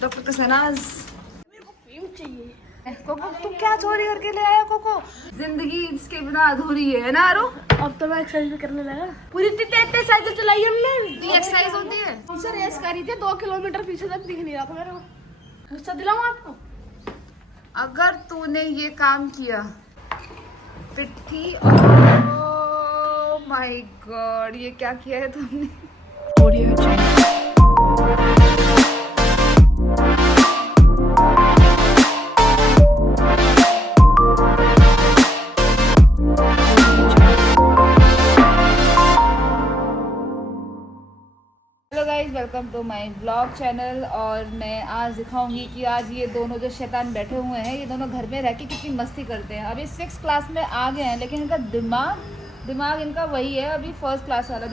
Doctor का शहनाज। मेरे को फेम चाहिए। कोको तुम क्या चोरी करके ले आया कोको? जिंदगी इसके बिना अधूरी है ना आरो? अब तो मैं एक्सरसाइज भी करने लगा। पूरी 33 साइकिल चलाई हमने। ये एक्सरसाइज होती है? हमसे रेस करी थी 2 किलोमीटर पीछे तक दिख नहीं रहा था मेरे को। गुस्सा दिलाऊं आपको? अगर तूने ये काम किया पिट्ठी, ओह माय गॉड, ये क्या किया है तुमने? Welcome to my blog channel. और मैं आज दिखाऊंगी कि आज ये दोनों जो शैतान बैठे हुए हैं, ये दोनों घर में रह के कितनी मस्ती करते हैं। अभी 6th क्लास में आ गए हैं, लेकिन इनका दिमाग इनका वही है, अभी 1st क्लास वाला।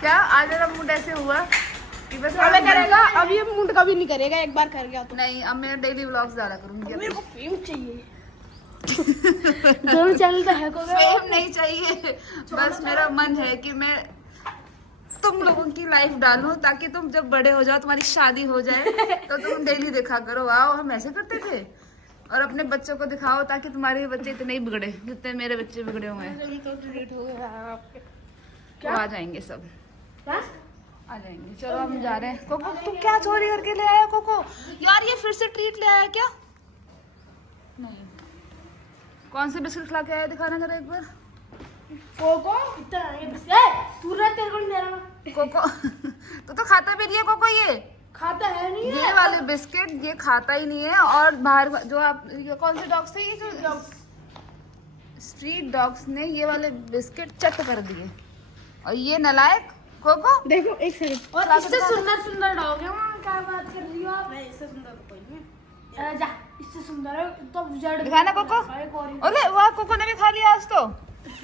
क्या आज मेरा मूड ऐसे हुआ कि बस करेगा। अब ये मूड कभी नहीं करेगा, एक बार कर गया तो नहीं। अब मैं डेली व्लॉग्स डाला करूंगी। मेरे को फेम चाहिए। दोनों चैनल तो है, फेम नहीं चाहिए, बस मेरा मन है कि मैं तुम लोगों की लाइफ डालूं, ताकि तुम जब बड़े हो जाओ, तुम्हारी शादी हो जाए तो तुम डेली देखा करो। आओ, हम ऐसे करते थे। और अपने बच्चों को दिखाओ ताकि तुम्हारे बच्चे इतने ही बिगड़े जितने मेरे बच्चे बिगड़े हुए हैं। तो आ जाएंगे सब, आ जाएंगे। चलो हम जा रहे हैं। कोको तुम क्या चोरी करके ले आया कोको? यार ये फिर से ट्रीट ले आया क्या? नहीं, कौन से बिस्किट खिला के आया? दिखाना जरा एक बार। कोको इतना ये बिस्किट तू रहा, तेरे को नहीं दे रहा कोको तो खाता भी नहीं है कोको। ये खाता है नहीं है। ये वाले बिस्किट ये खाता ही नहीं है। और बाहर जो आप, ये कौन से डॉग्स थे? ये जो स्ट्रीट डॉग्स ने ये वाले बिस्किट चट कर दिए। और ये नालायक कोको, देखो एक सेकंड। और इससे सुंदर डॉग है। क्या बात कर रही हो आप? इससे सुंदर कोई नहीं। जा, इससे सुंदर है तो दिखाना कोको। ओले वाह, कोको ने भी खा लिया आज तो।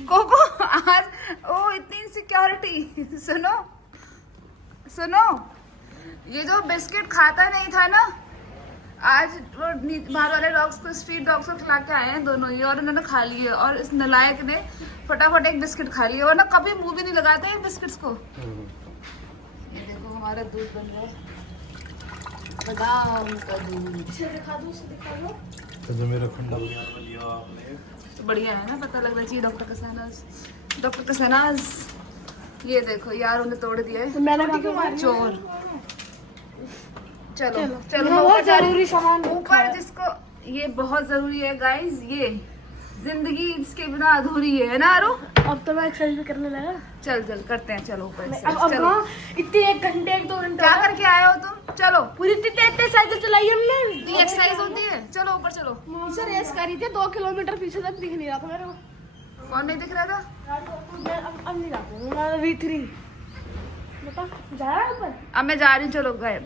कोको आज ओ इतनी इनसिक्योरिटी। सुनो, ये जो बिस्किट खाता नहीं था ना, आज वो बाहर वाले डॉग्स को, स्ट्रीट डॉग्स को खिला के आए हैं दोनों ही, और इन्होंने खा लिए। और इस नालायक ने फटाफट एक बिस्किट खा लिया, वरना कभी मुंह भी नहीं लगाते हैं बिस्किट्स को। ये देखो हमारा दूध बन रहा है, बादाम का दूध। दिखा दो। तो जो मेरा खंडा लिया आपने तो बढ़िया है ना, पता लगना चाहिए डॉक्टर का शहनाज। ये देखो यार, उन्हें तोड़ दिया है। तो मैंने कहा चोर। चलो बहुत जरूरी सामान ऊपर, जिसको ये बहुत जरूरी है गाइस। ये जिंदगी इसके बिना अधूरी है ना आरो? अब तो मैं एक्सरसाइज भी करने लगा। चल करते हैं। चलो ऊपर से। अब चलो इतनी 1 घंटे 1-2 घंटे क्या करके आए हो तुम? चलो, पूरी 33 साइकिल चलाई हमने। ये एक्सरसाइज होती है? चलो ऊपर चलो। मुझसे रेस करी थी 2 किलोमीटर पीछे तक दिख नहीं रहा था मेरे को। कौन नहीं दिख रहा था? अब नहीं जाता V3 बता जा रहा है ऊपर। अब मैं जा रही हूँ। चलो गए,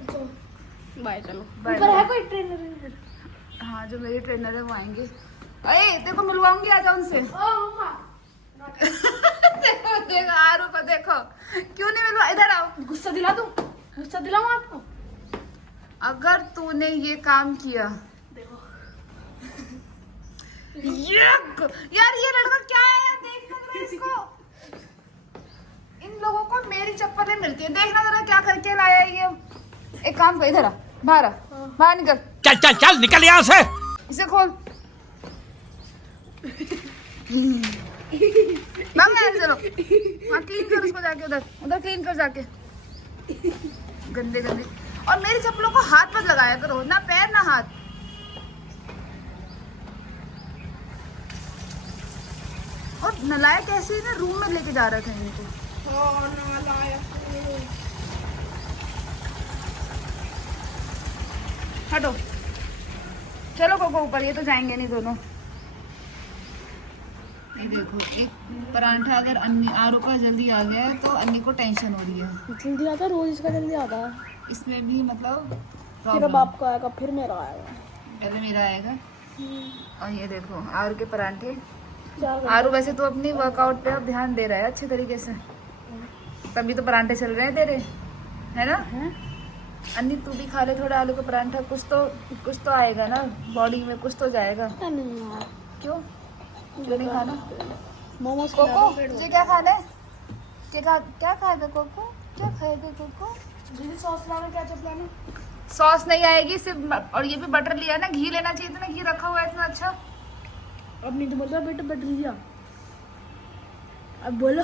बाय। चलो बाय ऊपर है कोई ट्रेनर? हाँ, जो मेरी ट्रेनर है वो आएंगे। अरे देखो, मिलवाऊंगी, आ जाओ उनसे। देखो आरू को देखो, क्यों नहीं मिलवा? इधर आओ। गुस्सा दिलाऊं आपको? अगर तूने ये काम किया, देखो यार ये लड़का क्या है? देखना जरा इसको। इन लोगों को मेरी चप्पलें मिलती है। देखना जरा क्या करके लाया ये। एक काम कर, इधर आ, बाहर निकल। चल निकल यहाँ से। इसे खोल। चलो हाँ, क्लीन कर उसको जाके। उधर क्लीन कर जाके। गंदे और मेरी चप्पलों को हाथ मत लगाया करो, ना पैर ना हाथ। और नालायक ऐसे ही ना रूम में लेके जा रहे थे इनको। हटो, चलो कोको ऊपर। ये तो जाएंगे नहीं दोनों। ये देखो, एक परांठा अगर अन्नी आरू का जल्दी आ गया तो अन्नी को टेंशन हो रही है। जल्दी आता, रोज इसका जल्दी आता है। इसमें भी मतलब फिर बाप का आएगा, फिर मेरा आएगा, पहले मेरा आएगा। और ये देखो आरू के परांठे। 4 आरू वैसे तो अपनी वर्कआउट पे अब ध्यान दे रहा है अच्छे तरीके से, तभी तो परांठे चल रहे हैं तेरे, है ना? अन्नी तू भी खा ले थोड़ा आलू का परांठा। कुछ तो आएगा ना बॉडी में, कुछ तो जाएगा। क्यों नहीं खाना? मोमोज कोको तुझे क्या खाना है? क्या खाएगा कोको? क्या खाएगा कोको? दीदी सॉस लाना, क्या चप लाना? सॉस नहीं आएगी सिर्फ, और ये भी बटर लिया ना, घी लेना चाहिए था ना, घी रखा हुआ है इतना अच्छा। अब नहीं तो बोलता बेटा बटर लिया, अब बोलो।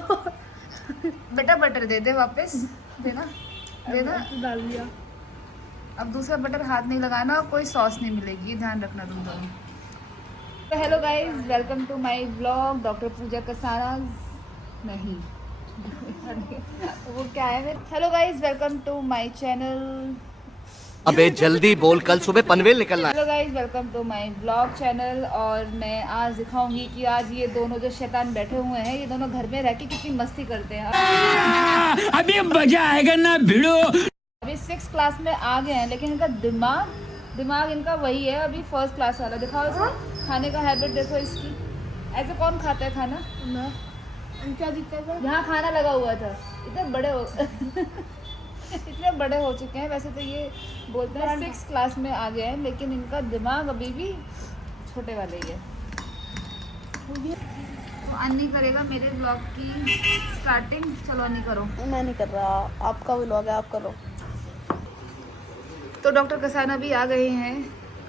बेटा बटर दे दे वापस, देना देना। तो डाल दिया। अब दूसरा बटर हाथ नहीं लगाना, कोई सॉस नहीं मिलेगी, ध्यान रखना तुम दोनों। तो hello guys, welcome to my vlog. Doctor Pooja Kasana नहीं वो क्या है। Hello guys, welcome to my channel. अबे जल्दी बोल, कल सुबह पनवेल निकलना है। Hello guys, welcome to my blog channel. और मैं आज दिखाऊंगी कि आज ये दोनों जो शैतान बैठे हुए हैं, ये दोनों घर में रह के कितनी मस्ती करते हैं। अभी मजा आएगा ना भिड़ो। अभी 6th क्लास में आ गए हैं, लेकिन इनका दिमाग इनका वही है, अभी 1st क्लास वाला। दिखाओ इसको, खाने का हैबिट देखो इसकी। ऐसे कौन खाता है खाना? क्या दिक्कत है? यहाँ खाना लगा हुआ था, इतने बड़े हो इतने बड़े हो चुके हैं। वैसे तो ये बोलते हैं 6th क्लास में आ गए हैं, लेकिन इनका दिमाग अभी भी छोटे वाले ही है। तो अन्नी करेगा मेरे ब्लॉग की स्टार्टिंग। चलो अन्नी करो। मैं नहीं कर रहा, आपका व्लॉग है, आप करो। तो डॉक्टर कसाना भी आ गए हैं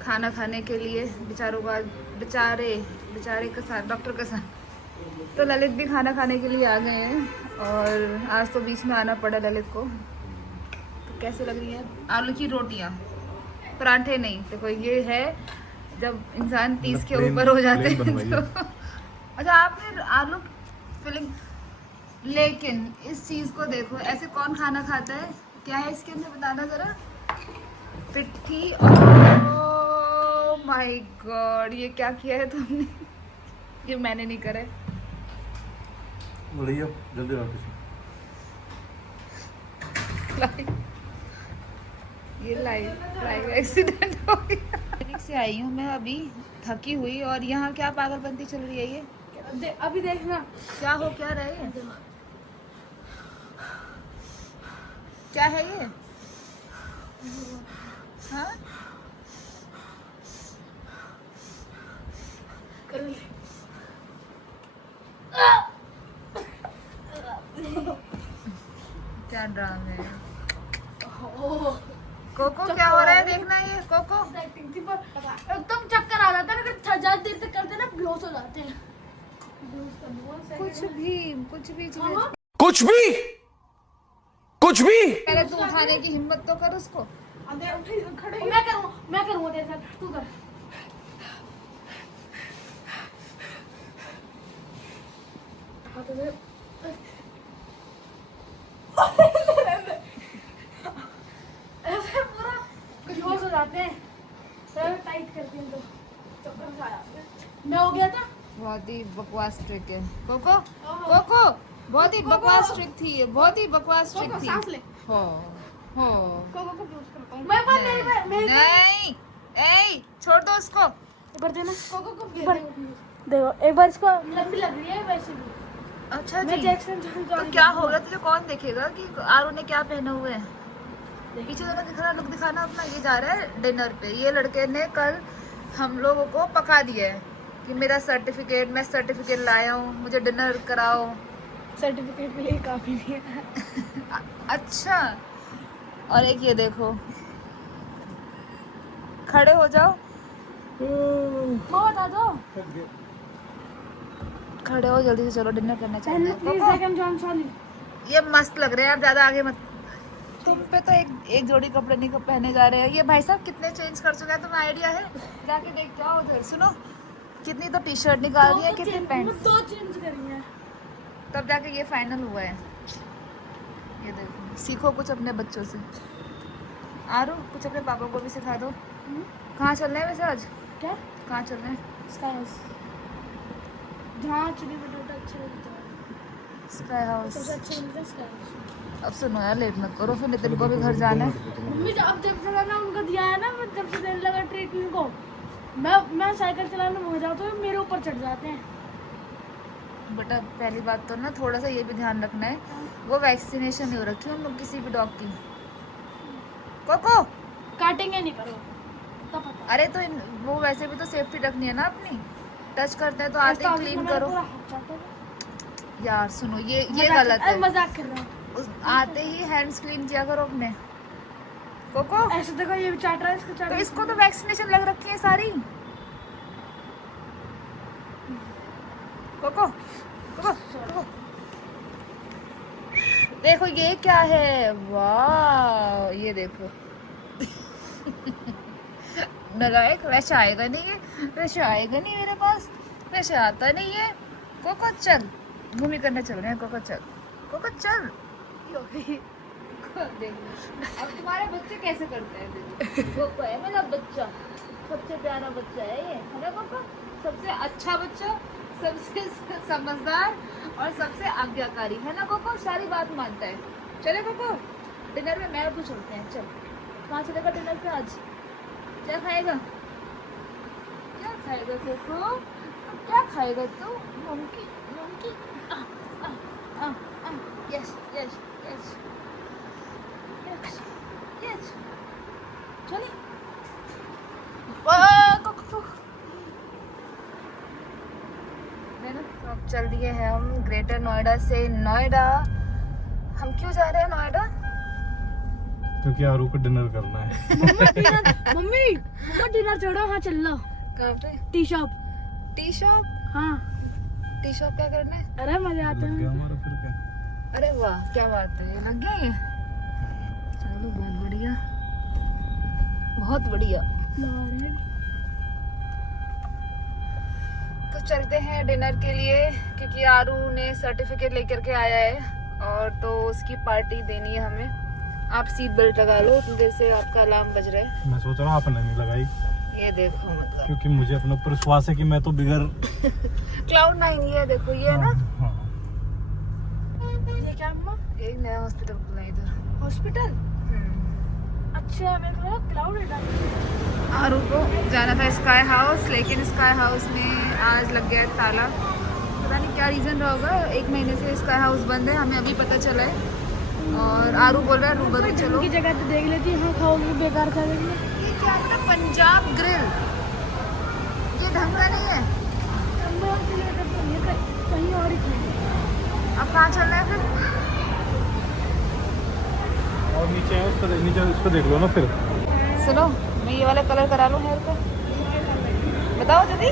खाना खाने के लिए। बेचारों का बेचारे कसाना, डॉक्टर कसाना। तो ललित भी खाना खाने के लिए आ गए हैं, और आज तो बीच में आना पड़ा ललित को। तो कैसे लग रही है? आलू की रोटियां, पराठे नहीं। देखो ये है जब इंसान 30 के ऊपर हो जाते हैं तो। अच्छा, आपने आलू फिलिंग, लेकिन इस चीज को देखो, ऐसे कौन खाना खाता है? क्या है इसके अंदर, बताना जरा। पिट्ठी। ओह माय गॉड, ये क्या किया है तुमने? ये मैंने नहीं करा है। भैया जल्दी रहो। ये लाइव एक्सीडेंट हो गया। क्लिनिक से आई हूँ मैं अभी, थकी हुई। और यहाँ क्या पागलपंती चल रही है ये? अभी देखना क्या हो क्या रहे हैं? क्या है ये? हाँ, क्या ड्रामे है? कोको क्या हो रहा है? देखना ये कोको। एकदम चक्कर आ जाता है ना, ज्यादा देर तक करते ना बेहोश हो जाते हैं। कुछ भी चीज़। कुछ भी पहले तू उठाने की हिम्मत तो कर उसको। मैं करूँगा तेरे साथ, तू कर। ऐसे पूरा बेहोश हो जाते हैं, सर टाइट करती हैं तो चक्कर आ जाते हैं। मैं हो गया था। बहुत ही बकवास ट्रिक है कोको। कोको बहुत ही बकवास ट्रिक थी ये, बहुत ही बकवास ट्रिक थी। सांस ले। हो कोको को यूज करता हूँ मैं। पर मेरी नहीं, ए छोड़ दो उसको। एक बार देना कोको को, देखो एक बार इसको लंबी लग रही है वैसे भी। अच्छा मैं जी, जैक्सन तो क्या होगा? तुझे कौन देखेगा कि आरू ने क्या पहने हुए हैं? पीछे जरा दिखाना, लुक दिखाना अपना। ये जा रहा है डिनर पे। ये लड़के ने कल हम लोगों को पका दिया है कि मेरा सर्टिफिकेट, मैं सर्टिफिकेट लाया हूँ, मुझे डिनर कराओ। सर्टिफिकेट के लिए काफी नहीं है। अच्छा, और एक ये देखो, खड़े हो जाओ, बहुत आ जाओ, खड़े हो जल्दी से, चलो डिनर करना प्लीज चाहते हैं। Second John sorry. ये मस्त लग रहे हैं, आप ज्यादा आगे मत। तुम पे तो एक जोड़ी कपड़े नहीं पहने जा रहे हैं। ये भाई साहब कितने चेंज कर चुका है, तुम्हें आइडिया है? जाके देख के आओ उधर। सुनो, कितनी तो टी शर्ट निकाल दी है, कितनी पैंट, दो चेंज करी है, तब जाके ये फाइनल हुआ है। ये देखो, सीखो कुछ अपने बच्चों से। आरू, कुछ अपने पापा को भी सिखा दो। कहाँ चल रहे हैं वैसे आज? क्या कहाँ चल रहे हैं? स्काई हाउस, जहाँ चिली पटेटो अच्छे लगते हैं, स्काई हाउस। सबसे अच्छे मिलते हैं स्काई हाउस। अब सुनो यार, लेट मत करो, फिर नितिन को भी घर जाना है। मम्मी अब जब से मैंने उनको दिया है ना, मैं जब से देने लगा ट्रीट इनको, मैं साइकिल चलाने में हो जाता हूँ, मेरे ऊपर चढ़ जाते हैं। बेटा पहली बात तो ना थोड़ा सा ये भी ध्यान रखना है, वो वैक्सीनेशन नहीं हो रखी हम लोग किसी भी डॉग की। कोको काटेंगे नहीं करो तो पता। अरे तो वो वैसे भी तो सेफ्टी रखनी है ना अपनी। टच करते हैं तो आते ही क्लीन करो यार। सुनो, ये गलत है। मजाक कर रहा हूँ। आते ही हैंड्स क्लीन किया करो अपने। कोको ऐसे देखो ये चाट रहा है, इसको चाट तो इसको तो वैक्सीनेशन लग रखी है सारी। कोको कोको कोको देखो ये क्या है, वाह ये देखो। नालायक, वैसे आएगा नहीं है, वैसे आएगा नहीं मेरे पास, वैसे आता नहीं है। कोको चल, घूमी करने चल रहे हैं। कोको चल, कोको चल। अब तुम्हारे बच्चे कैसे करते हैं? देखो कोको है मेरा बच्चा, सबसे प्यारा बच्चा है ना कोको? सबसे अच्छा बच्चा, सबसे समझदार और सबसे आज्ञाकारी है ना कोको? सारी बात मानता है। चले कोको, डिनर में मैं और तू चलते हैं। चल, कहाँ चलेगा डिनर पे आज? क्या खाएगा? क्या खाएगा कोको? क्या खाएगा तू? Monkey monkey. Yes yes yes yes yes. चलिए अब चल दिए हैं हम ग्रेटर नोएडा से नोएडा। हम क्यों जा रहे हैं नोएडा? क्योंकि आरू को डिनर करना है। मम्मी डिनर छोड़ो, हाँ चल लो। कहाँ पे? Tea shop. Tea shop? हाँ टी शॉप क्या करना है? अरे मजे आते लग गया हैं। हमारा फिर क्या? अरे वाह क्या बात है, ये लग गया ये। चलो बहुत बढ़िया, बहुत बढ़िया। तो चलते हैं डिनर के लिए, क्योंकि आरू ने सर्टिफिकेट लेकर के आया है और तो उसकी पार्टी देनी है हमें। आप सीट बेल्ट लगा लो, उतनी देर से आपका अलार्म बज रहा है। मैं सोच रहा हूँ आपने नहीं लगाई, ये देखो मतलब क्योंकि मुझे अपने ऊपर विश्वास है कि मैं तो बिगर क्लाउड 9 ये देखो, ये है ना। हाँ। ये क्या अम्मा? एक नया हॉस्पिटल खुला है इधर। हॉस्पिटल? अच्छा मेरे को क्लाउड है। आरू को जाना था स्काई हाउस, लेकिन स्काई हाउस में आज लग गया ताला। पता नहीं क्या रीज़न रहा होगा, 1 महीने से स्काई हाउस बंद है, हमें अभी पता चला है। और आरू बोल रहा है रूबरू चलो। की जगह तो देख लेती, हाँ खाओगी बेकार खा लेंगे। ये क्या है ना, पंजाब ग्रिल, ये ढंग का नहीं है। कहीं और ही खाएंगे। अब कहाँ चलना है फिर? और नीचे है, नीचे उस पर देख लो ना फिर। सुनो, मैं ये वाला कलर करा लूँ हेयर पे, बताओ जल्दी।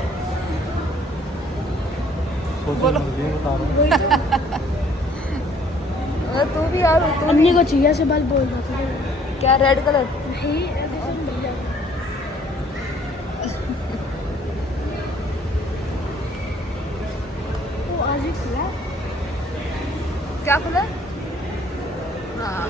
बोलो। बता रहा हूँ। तू भी यार, तू अम्मी को चाहिए से बाल बोल रहा था। क्या रेड कलर? नहीं ऐसे सब बढ़िया। वो आज ही खुला। क्या खुला? हाँ